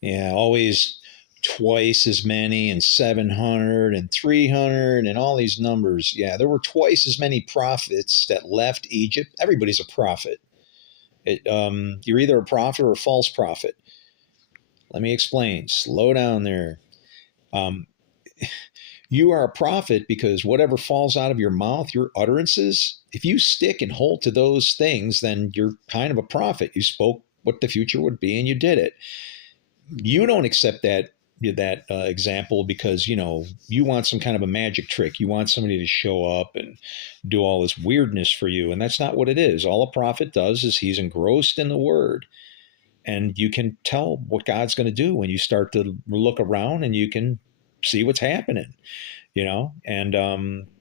Yeah, always twice as many and 700 and 300 and all these numbers. Yeah, there were twice as many prophets that left Egypt. Everybody's a prophet. You're either a prophet or a false prophet. Let me explain. Slow down there. Um, you are a prophet because whatever falls out of your mouth, your utterances, if you stick and hold to those things, then you're kind of a prophet. You spoke what the future would be and you did it. You don't accept that example because you want some kind of a magic trick. You want somebody to show up and do all this weirdness for you, and that's not what it is. All a prophet does is he's engrossed in the word, and you can tell what God's going to do when you start to look around and you can see what's happening.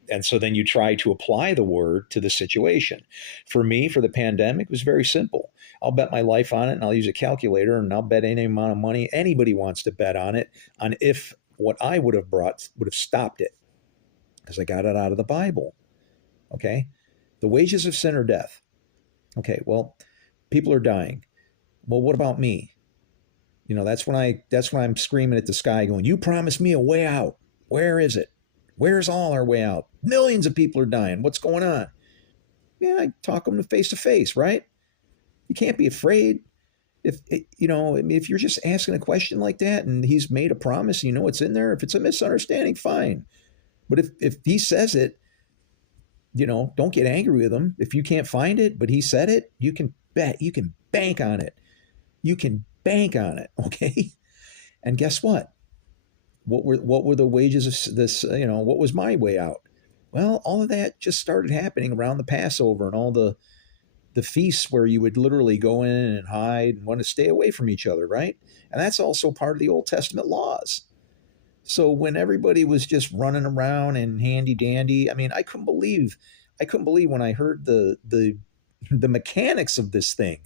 And so then you try to apply the word to the situation. For me, for the pandemic, it was very simple. I'll bet my life on it, and I'll use a calculator, and I'll bet any amount of money anybody wants to bet on it, on if what I would have brought would have stopped it, because I got it out of the Bible. Okay, the wages of sin are death. Okay, well, people are dying. Well, what about me? That's when I'm screaming at the sky, going, "You promised me a way out. Where is it? Where's all our way out? Millions of people are dying. What's going on?" Yeah, I talk them face to face, right? You can't be afraid. If you're just asking a question like that and he's made a promise, it's in there. If it's a misunderstanding, fine. But if he says it, don't get angry with him. If you can't find it, but he said it, you can bank on it. You can bank on it. Okay. And guess what? What were the wages of this? What was my way out? Well, all of that just started happening around the Passover and all the feasts where you would literally go in and hide and want to stay away from each other, right? And that's also part of the Old Testament laws. So when everybody was just running around and handy dandy, I mean, I couldn't believe when I heard the mechanics of this thing.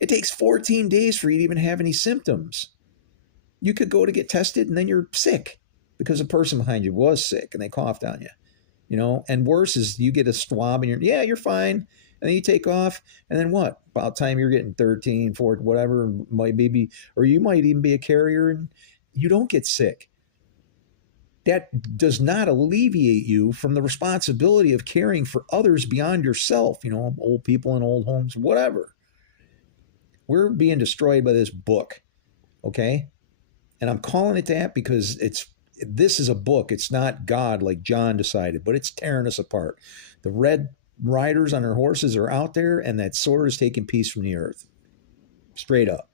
It takes 14 days for you to even have any symptoms. You could go to get tested and then you're sick because the person behind you was sick and they coughed on you. And worse is you get a swab and you're fine. And then you take off, and then what? About time you're getting 13, 14, whatever, might be, or you might even be a carrier and you don't get sick. That does not alleviate you from the responsibility of caring for others beyond yourself, old people in old homes, whatever. We're being destroyed by this book, okay? And I'm calling it that because this is a book. It's not God like John decided, but it's tearing us apart. The red riders on their horses are out there, and that sword is taking peace from the earth. Straight up.